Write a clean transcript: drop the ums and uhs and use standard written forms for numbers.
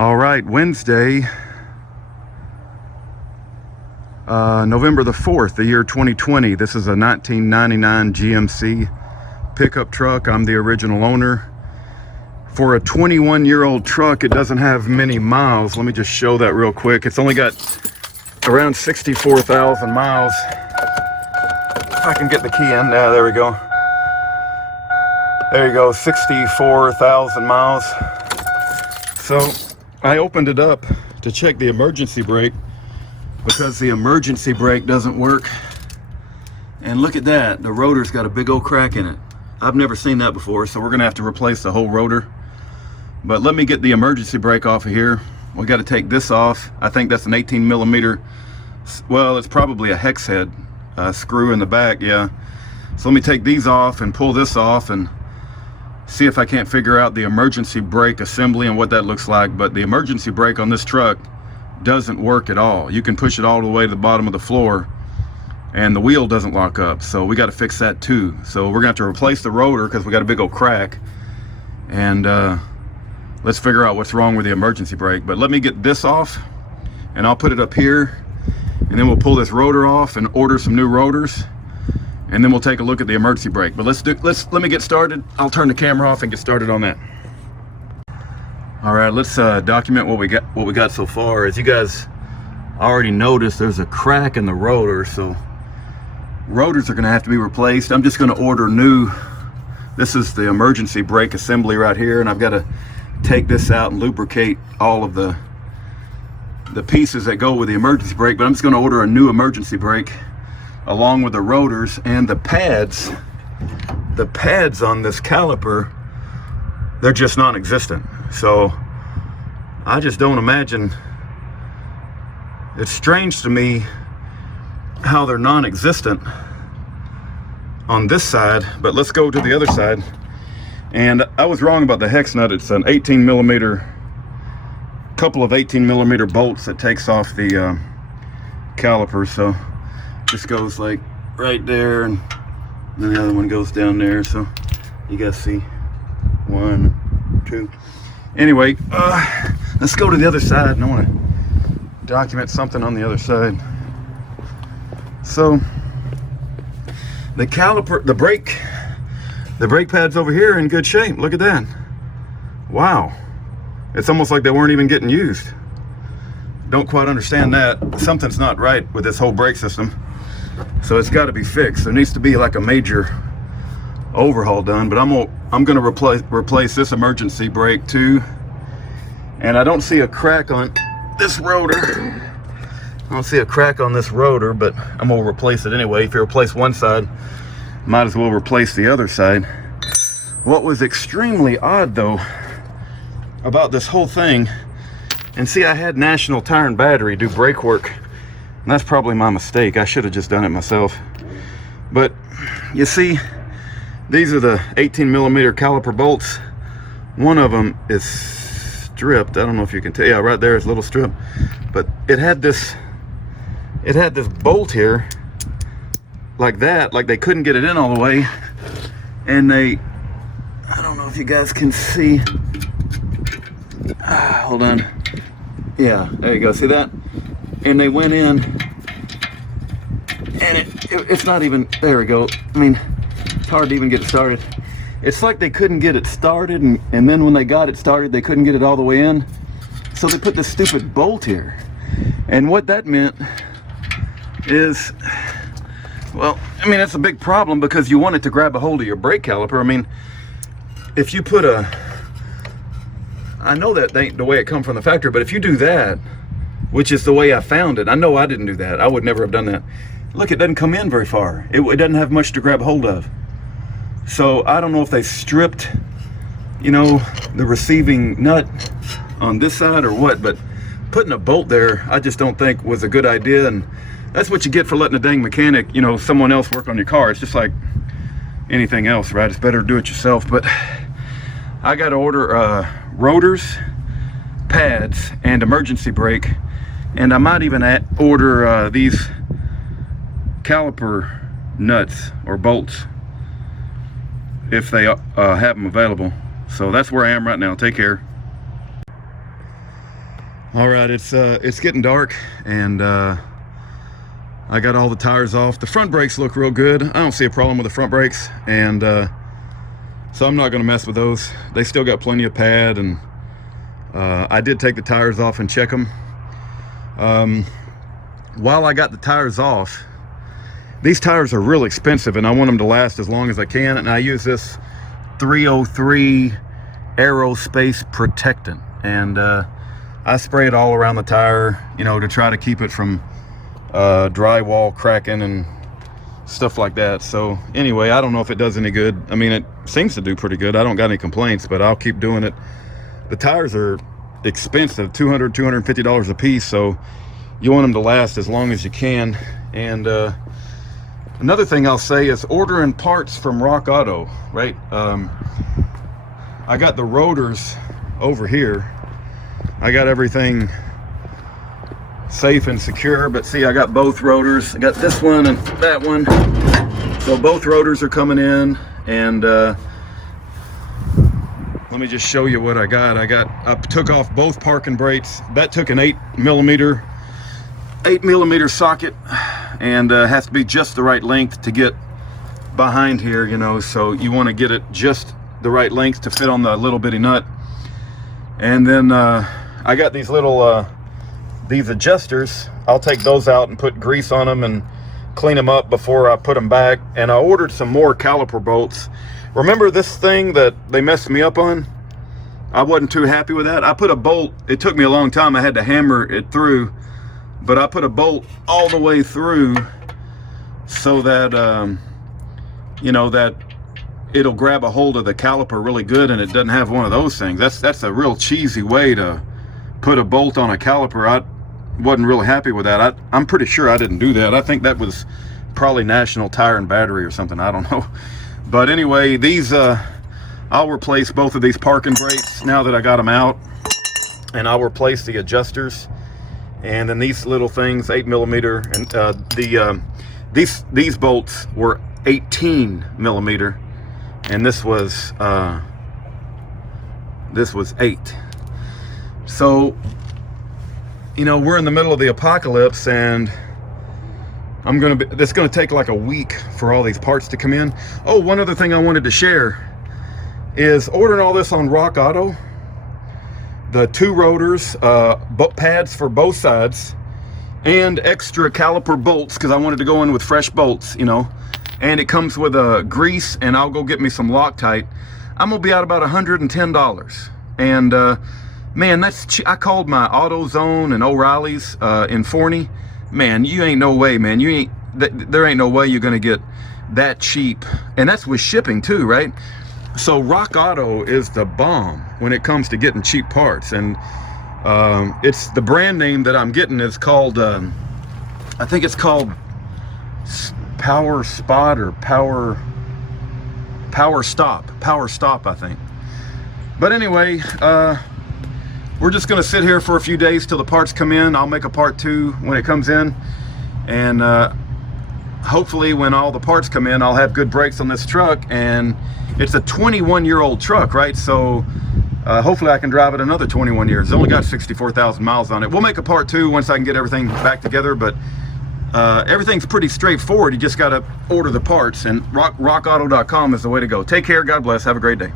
All right, Wednesday, November the 4th, the year 2020. This is a 1999 GMC pickup truck. I'm the original owner. For a 21-year-old truck, it doesn't have many miles. Let me just show that real quick. It's only got around 64,000 miles. If I can get the key in. Yeah, there we go. There you go, 64,000 miles. So I opened it up to check the emergency brake because the emergency brake doesn't work. And look at that, the rotor's got a big old crack in it. I've never seen that before, so we're gonna have to replace the whole rotor. But let me get the emergency brake off of here. We got to take this off. I think that's an 18 millimeter, well, it's probably a hex head screw in the back, yeah. So let me take these off and pull this off and see if I can't figure out the emergency brake assembly and what that looks like. But the emergency brake on this truck doesn't work at all. You can push it all the way to the bottom of the floor and the wheel doesn't lock up. So we got to fix that too. So we're gonna have to replace the rotor because we got a big old crack, and let's figure out what's wrong with the emergency brake. But let me get this off and I'll put it up here, and then we'll pull this rotor off and order some new rotors, and then we'll take a look at the emergency brake. But let me get started. I'll turn the camera off and get started on that. All right, let's document what we got so far. As you guys already noticed, there's a crack in the rotor, so rotors are gonna have to be replaced. I'm just gonna order new. This is the emergency brake assembly right here, and I've got to take this out and lubricate all of the pieces that go with the emergency brake. But I'm just gonna order a new emergency brake along with the rotors and the pads. The pads on this caliper, they're just non-existent. So I just don't imagine, it's strange to me how they're non-existent on this side. But let's go to the other side. And I was wrong about the hex nut. It's an 18 millimeter, couple of 18 millimeter bolts that takes off the caliper. So this goes like right there, and then the other one goes down there. So you guys see, 1, 2. Anyway, let's go to the other side, and I want to document something on the other side. So the caliper, the brake pads over here are in good shape. Look at that. Wow, it's almost like they weren't even getting used. Don't quite understand that. Something's not right with this whole brake system. So it's got to be fixed. There needs to be like a major overhaul done. But I'm gonna replace this emergency brake too. And I don't see a crack on this rotor. I don't see a crack on this rotor, but I'm gonna replace it anyway. If you replace one side, might as well replace the other side. What was extremely odd though about this whole thing, and see, I had National Tire and Battery do brake work. And that's probably my mistake. I should have just done it myself. But you see, these are the 18 millimeter caliper bolts. One of them is stripped. I don't know if you can tell. Yeah, right there is a little strip. But it had this bolt here like that, like they couldn't get it in all the way. And I don't know if you guys can see. Hold on. Yeah, there you go. See that? And they went in, and it's not even, there we go. I mean, it's hard to even get it started. It's like they couldn't get it started, and then when they got it started, they couldn't get it all the way in. So they put this stupid bolt here. And what that meant is, well, I mean, it's a big problem because you want it to grab a hold of your brake caliper. I mean, if you put I know that ain't the way it come from the factory, but if you do that, which is the way I found it. I know I didn't do that. I would never have done that. Look, it doesn't come in very far. It doesn't have much to grab hold of. So I don't know if they stripped, you know, the receiving nut on this side or what, but putting a bolt there, I just don't think was a good idea. And that's what you get for letting a dang mechanic, you know, someone else work on your car. It's just like anything else, right? It's better to do it yourself. But I got to order rotors, pads, and emergency brake. And I might even order these caliper nuts or bolts if they have them available. So that's where I am right now. Take care. All right, it's getting dark, and I got all the tires off. The front brakes look real good. I don't see a problem with the front brakes, and so I'm not going to mess with those. They still got plenty of pad, and I did take the tires off and check them. While I got the tires off, these tires are real expensive, and I want them to last as long as I can, and I use this 303 aerospace protectant, and I spray it all around the tire, you know, to try to keep it from drywall cracking and stuff like that. So anyway, I don't know if it does any good. I mean, it seems to do pretty good. I don't got any complaints, but I'll keep doing it. The tires are expensive, $200, $250 a piece, so you want them to last as long as you can. And another thing I'll say is ordering parts from Rock Auto, right? I got the rotors over here. I got everything safe and secure, but see, I got both rotors. I got this one and that one. So both rotors are coming in, and let me just show you what I got. I took off both parking brakes. That took an 8 millimeter socket, and has to be just the right length to get behind here, you know, so you want to get it just the right length to fit on the little bitty nut. And then I got these little these adjusters. I'll take those out and put grease on them and clean them up before I put them back. And I ordered some more caliper bolts. Remember this thing that they messed me up on? I wasn't too happy with that. I put a bolt, it took me a long time, I had to hammer it through, but I put a bolt all the way through so that you know, that it'll grab a hold of the caliper really good, and it doesn't have one of those things. That's a real cheesy way to put a bolt on a caliper. I wasn't really happy with that. I'm pretty sure I didn't do that. I think that was probably National Tire and Battery or something, I don't know. But anyway, these I'll replace both of these parking brakes now that I got them out, and I'll replace the adjusters. And then these little things, 8 millimeter, and these bolts were 18 millimeter, and this was 8. So, you know, we're in the middle of the apocalypse, and it's gonna take like a week for all these parts to come in. Oh, one other thing I wanted to share is ordering all this on Rock Auto. The 2 rotors, pads for both sides, and extra caliper bolts, because I wanted to go in with fresh bolts, you know. And it comes with a grease, and I'll go get me some Loctite. I'm gonna be out about $110. And man, that's I called my AutoZone and O'Reilly's in Forney. Man, you ain't no way, man. There ain't no way you're gonna get that cheap, and that's with shipping too, right? So Rock Auto is the bomb when it comes to getting cheap parts, and it's the brand name that I'm getting is called I think it's called Power Spot or Power Stop, I think. But anyway, we're just gonna sit here for a few days till the parts come in. I'll make a part 2 when it comes in, and hopefully when all the parts come in, I'll have good brakes on this truck. And it's a 21-year-old truck, right? So hopefully I can drive it another 21 years. It's only got 64,000 miles on it. We'll make a part 2 once I can get everything back together, but everything's pretty straightforward. You just got to order the parts, and rockauto.com is the way to go. Take care. God bless. Have a great day.